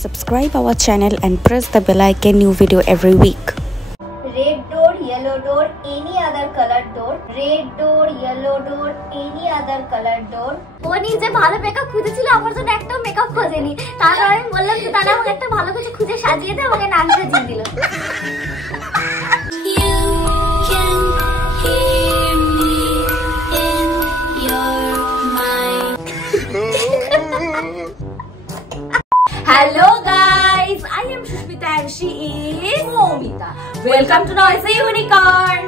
Subscribe our channel and press the bell icon. New video every week. Red door, yellow door, any other colored door. Red door, yellow door, any other colored door. ও নিজে ভালো makeup খুঁজেছিল, আমার জন্য একটা makeup খোঁজেনি। তারপর আমি বললাম যে তাহলে আমাকে একটা ভালো কিছু খুঁজে সাজিয়ে দে, আমাকে নাম সাজিয়ে দিল। Hello guys, I am Shushmita and she is Momita. Welcome to Noisy Unicorn.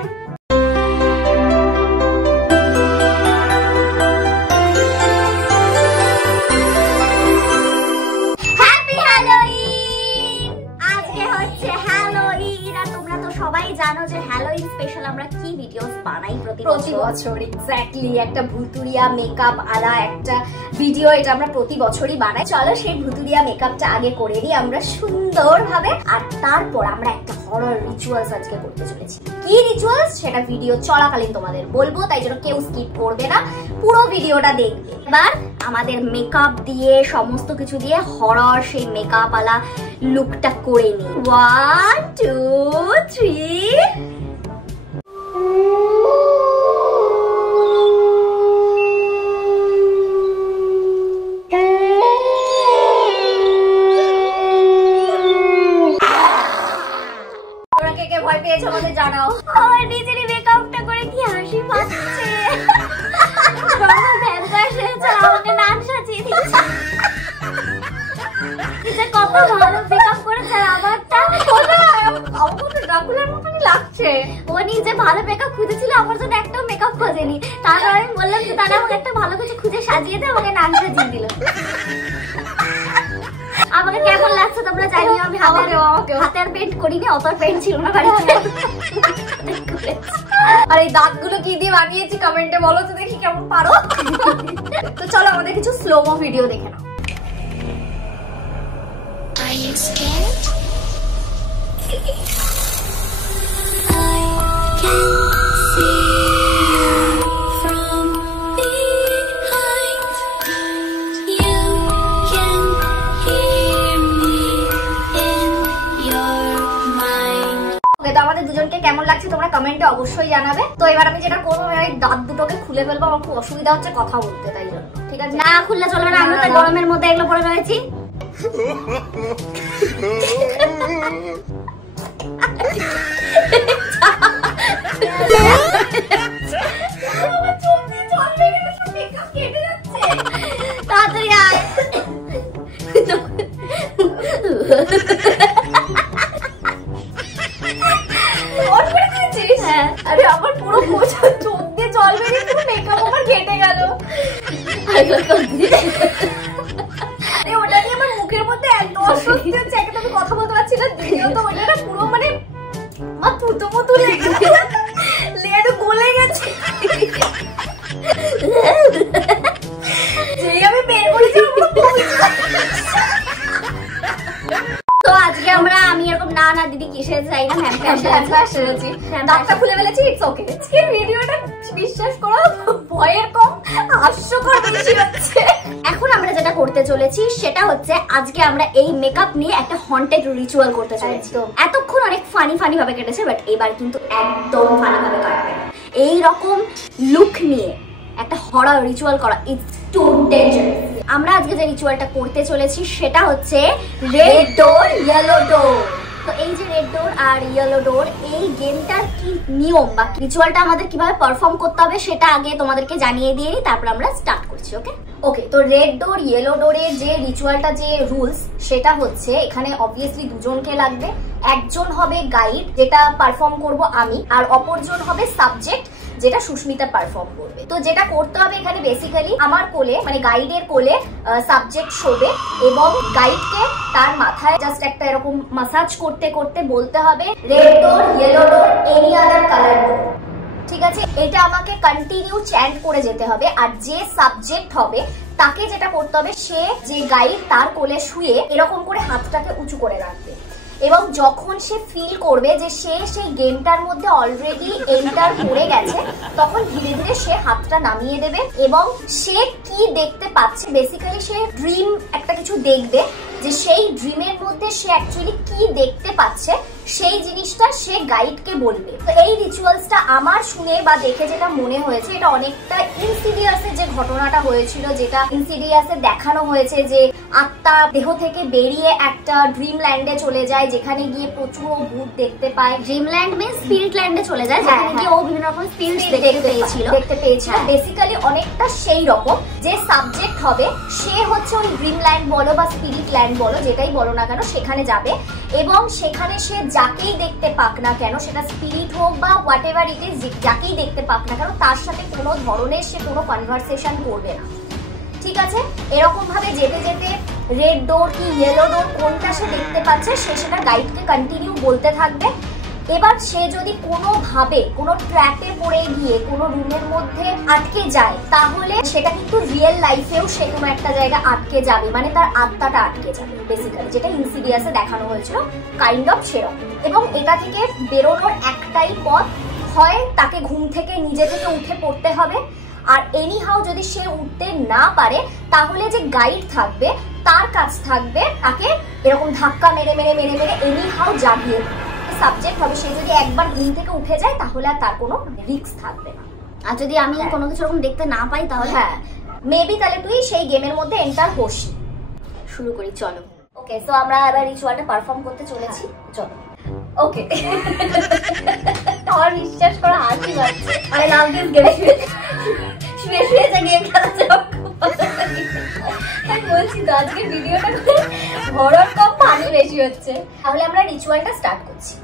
Happy Halloween! আজকে হচ্ছে হ্যালোইন আর তোমরা তো সবাই জানো যে হ্যালোইন স্পেশাল আমরা কি ভিডিওস বানাই প্রতি বছর। এক্স্যাক্টলি একটা ভুতুরিয়া মেকআপ আলা একটা ভিডিও এটা আমরা প্রতি বছরই বানাই। চলো সেই ভুতুরিয়া মেকআপটা আগে করে নিই আমরা সুন্দরভাবে, আর তারপর আমরা একটা হরর রিচুয়ালস আজকে করতে চলেছি। কি রিচুয়ালস সেটা ভিডিও চলাকালীন তোমাদের বলবো, তাই জন্য কেউ স্কিপ করবে না, পুরো ভিডিওটা দেখবে। এবার আমাদের মেকআপ দিয়ে সমস্ত কিছু দিয়ে হরর সেই মেকআপ আলা লুকটা করে নিই। 1 2 3 ভয় পেয়েছো আমাদের জানাও। আমার নিজেরই মেকআপটা করে কি হাসি পাচ্ছে। আমাকে নাম সাজিয়ে দিচ্ছে, কত ভালো মেকআপ করেছে আমারটা। ড্রাকুলার মতনই লাগছে। ও নিজে ভালো মেকআপ খুঁজেছিল, আমার জন্য একটাও মেকআপ খোঁজেনি। তারপর আমি বললাম যে তাহলে আমাকে একটা ভালো কিছু খুঁজে সাজিয়ে দে, আমাকে নাম সাজিয়ে দিল। আমাকে কেমন লাগছে তোমরা জানিও। আমি হাতের পেন্ট করিনি, অত পেন্ট ছিল না বাড়িতে। আর এই দাঁতগুলো কি দিয়ে বানিয়েছি কমেন্টে বলো তো দেখি কেমন পারো। তো চলো আমাদের কিছু স্লোমো ভিডিও দেখে নাও। Are you scared? I can see you from behind. You can hear me in your mind. Okay, তো আমাদের দুজনকে কেমন লাগছে তোমরা কমেন্টে অবশ্যই জানাবে। তো এবার আমি যেটা করবো, আমি দাঁত দুটোকে খুলে ফেলবো, আমার খুব অসুবিধা হচ্ছে কথা বলতে, তাই জন্য। ঠিক আছে, না খুললে চলবে না, আমি তো গরমের মধ্যে এগুলো পরে রয়েছি। তাড়াতাড়ি আয়। আরে আমার পুরো চোখ দিয়ে জল বেরিয়ে পুরো মেকআপ আমার ঘেটে গেল। ওটা নিয়ে আমার মুখের মধ্যে এত অস্বস্তি হচ্ছে, একে তো আমি কথা বলতে পারছি না, দ্বিতীয়ত ওটা পুরো মানে আমার থুতু মুতু লেগে গলে গেছে। যেই আমি বের করেছি তো আজকে আমি এরকম না না দিদি কিসে যাই না, দাঁতটা খুলে ফেলেছি। It's okay. আজকের ভিডিওটা বিশ্বাস করো ভয়ের কম হাস্যকর বেশি হচ্ছে। এখন আমরা যেটা করতে চলেছি সেটা হচ্ছে আজকে আমরা এই মেকআপ নিয়ে একটা হন্টেড রিচুয়াল করতে চলেছি। এতক্ষণ অনেক ফানি ফানি ভাবে কেটেছে, বাট এবার কিন্তু একদম ফানি ভাবে কাটবে। এই রকম লুক নিয়ে একটা হরর রিচুয়াল করা ইটস টু ডেঞ্জারাস। আমরা আজকে যে রিচুয়ালটা করতে চলেছি সেটা হচ্ছে রেড ডোর ইয়েলো ডোর। তো এই যে রেড ডোর আর ইয়েলো ডোর, এই গেমটার কি নিয়ম বা রিচুয়ালটা আমাদের কিভাবে পারফর্ম করতে হবে সেটা আগে তোমাদেরকে জানিয়ে দিয়ে নিই, তারপর আমরা স্টার্ট করছি। ওকে ওকে, তো রেড ডোর ইয়েলো ডোরের যে রিচুয়ালটা, যে রুলস, সেটা হচ্ছে এখানে অবভিয়াসলি দুজনকে লাগবে। একজন হবে গাইড, যেটা পারফর্ম করব আমি, আর অপরজন হবে সাবজেক্ট, যেটা সুস্মিতা পারফর্ম করবে। তো যেটা করতে হবে এখানে বেসিক্যালি আমার কোলে মানে গাইডের কোলে সাবজেক্ট শোবে, এবং গাইডকে তার মাথায় জাস্ট একটা এরকম মাসাজ করতে করতে বলতে হবে রেড ডোর ইয়েলো ডোর এনি আদার কালার ডোর। ঠিক আছে, এটা আমাকে কন্টিনিউ চ্যান্ট করে যেতে হবে। আর যে সাবজেক্ট হবে তাকে যেটা করতে হবে, সে যে গাইড তার কোলে শুয়ে এরকম করে হাতটাকে উঁচু করে রাখবে। এবং যখন সে ফিল করবে যে সে সেই গেমটার মধ্যে অলরেডি এন্টার করে গেছে, তখন ধীরে ধীরে সে হাতটা নামিয়ে দেবে এবং সে কি দেখতে পাচ্ছে, বেসিক্যালি সে ড্রিম একটা কিছু দেখবে, যে সেই ড্রিমের মধ্যে সে অ্যাকচুয়ালি কি দেখতে পাচ্ছে সেই জিনিসটা সে গাইডকে বলবে। তো এই রিচুয়ালসটা আমার শুনে বা দেখে যেটা মনে হয়েছে, এটা অনেকটা ইনসিডিয়াসের যে ঘটনাটা হয়েছিল, যেটা ইনসিডিয়াসে দেখানো হয়েছে যে আত্মা দেহ থেকে বেরিয়ে একটা ড্রিম ল্যান্ডে চলে যায়, যেখানে গিয়ে প্রচুর ভূত দেখতে পায়। ড্রিম ল্যান্ড মিন্স স্পিরিট ল্যান্ডে চলে যায়, যেখানে গিয়ে ও বিভিন্ন রকম স্পিরিট দেখতে পেয়েছিল। বেসিক্যালি অনেকটা সেই রকম, যে সাবজেক্ট হবে সে হচ্ছে ওই ড্রিম ল্যান্ড বলো বা স্পিরিট ল্যান্ড বলো, যেটাই বলো না কেন, সেখানে যাবে এবং সেখানে সে যাকেই দেখতে পাক না কেন, সেটা স্পিরিট হোক বা হোয়াট এভার ইট ইজ, যাকেই দেখতে পাক না কেন, তার সাথে কোনো ধরনের সে কোনো কনভারসেশন করবে না। ঠিক আছে, এরকম ভাবে যেতে যেতে রেড ডোর কি ইয়েলো ডোর কোনটা সে দেখতে পাচ্ছে সে সেটা গাইডকে কন্টিনিউ বলতে থাকবে। এবার সে যদি কোনোভাবে কোনো ট্র্যাপে পড়ে গিয়ে কোনো রুমের মধ্যে আটকে যায়, তাহলে সেটা কিন্তু রিয়েল লাইফেও সে কোনো একটা জায়গায় আটকে যাবে, মানে তার আত্মাটা আটকে যাবে বেসিক্যালি, যেটা ইনসিডিয়াসে দেখানো হয়েছিল কাইন্ড অফ সেরকম। এবং এটা থেকে বেরোনোর একটাই পথ, হয় তাকে ঘুম থেকে নিজে থেকে উঠে পড়তে হবে, আর এনিহাও যদি সে উঠতে না পারে তাহলে যে গাইড থাকবে তার কাজ থাকবে তাকে এরকম ধাক্কা মেরে মেরে মেরে মেরে এনিহাও জাগিয়ে সাবজেক্ট হবে। সে যদি একবার ঘুম থেকে উঠে যায় তাহলে আর তার কোনো রিস্ক থাকবে না। আর যদি আমি কোনো কিছু এরকম দেখতে না পাই তাহলে হ্যাঁ মেবি তাহলে তুই সেই গেমের মধ্যে এন্টার হোস। শুরু করি, চলো। ওকে, সো আমরা এবার রিচুয়ালটা পারফর্ম করতে চলেছি, চলো। ওকে, আমার বিশ্বাস করা হাসি পাচ্ছে। I love this game. শুয়ে শুয়ে যে গেম খেলা যাবে, আমি বলছি তো আজকের ভিডিওটা হরর কম ফানি বেশি হচ্ছে। তাহলে আমরা রিচুয়ালটা স্টার্ট করছি।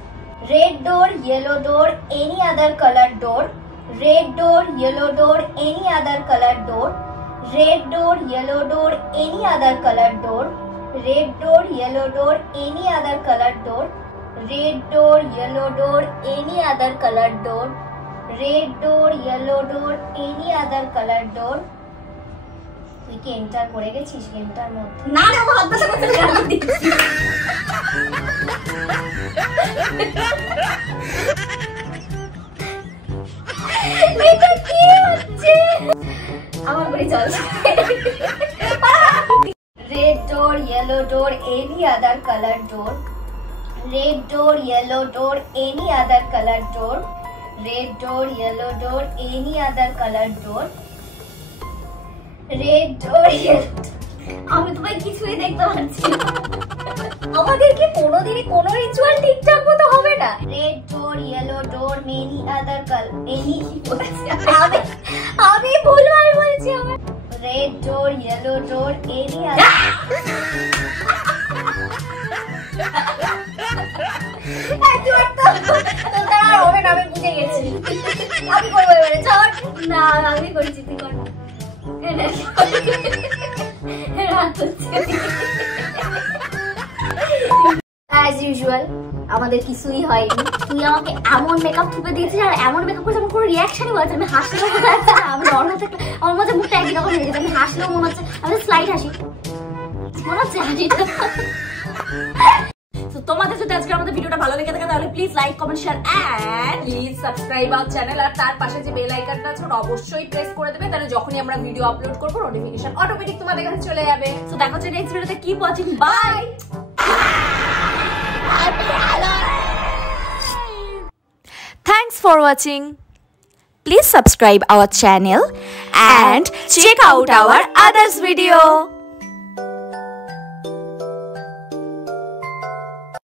রেড ডোর, ইয়েলো ডোর, এনি আদার কালার ডোর। রেড ডোর, ইয়েলো ডোর, এনি আদার কালার ডোর। রেড ডোর, ইয়েলো ডোর, এনি আদার কালার ডোর। রেড ডোর, ইয়েলো ডোর, এনি আদার কালার ডোর। রেড ডোর, ইয়েলো ডোর, এনি আদার কালার ডোর। রেড ডোর, ইয়েলো ডোর, এনি আদার কালার ডোর। তুই কি enter করে গেছিস গেমটার মধ্যে? না না, আমার হাতটা করতে গালি দিচ্ছি। এটা কি হচ্ছে? আমার বলি চলছে। রেড ডোর, ইয়েলো ডোর, এনি আদার কালার ডোর। রেড ডোর, ইয়েলো ডোর, এনি আদার কালার ডোর। রেড ডোর, ইয়েলো ডোর, এনি আদার কালার ডোর। রেড ডোর, আমি তো ভাই কিছুই দেখতে পাচ্ছি না। আমাদের কি কোনোদিনই কোনো রিচুয়াল ঠিকঠাক মতো হবে না? রেড ডোর, ইয়েলো ডোর, মেনি আদার কালার, এনি আমি ভুলভাল বলছি আমার। রেড ডোর, ইয়েলো ডোর, এনি আদার। হবে না, আমি বুঝে গেছি। আমি করবো এবারে, চল। না আমি করেছি, তুই কর। As usual, আমাদের কিছুই হয়নি। তুই আমাকে এমন মেকআপ থুপে দিয়েছিস আর এমন মেকআপ করেছিস, আমার কোনো রিয়াকশনই বলছে। আমি হাসলেও মনে হচ্ছে আমি নর্মাল থাকলে আমার মধ্যে মুখটা একই রকম হয়ে গেছে। আমি হাসলেও মনে হচ্ছে আমি স্লাইড হাসি, মনে হচ্ছে হাসিটা। তো তোমাদের যদি আজকে আমাদের ভিডিওটা ভালো লেগে থাকে তাহলে please like, comment, share and please subscribe our channel. আর তার পাশে যে বেল আইকনটা আছে ওটা অবশ্যই প্রেস করে দেবে, তাহলে যখনই আমরা ভিডিও আপলোড করব নোটিফিকেশন অটোমেটিক তোমাদের কাছে চলে যাবে। সো দেখা হচ্ছে নেক্সট ভিডিওতে। Keep watching, bye. Thanks for watching. Please subscribe our channel and check out our others video.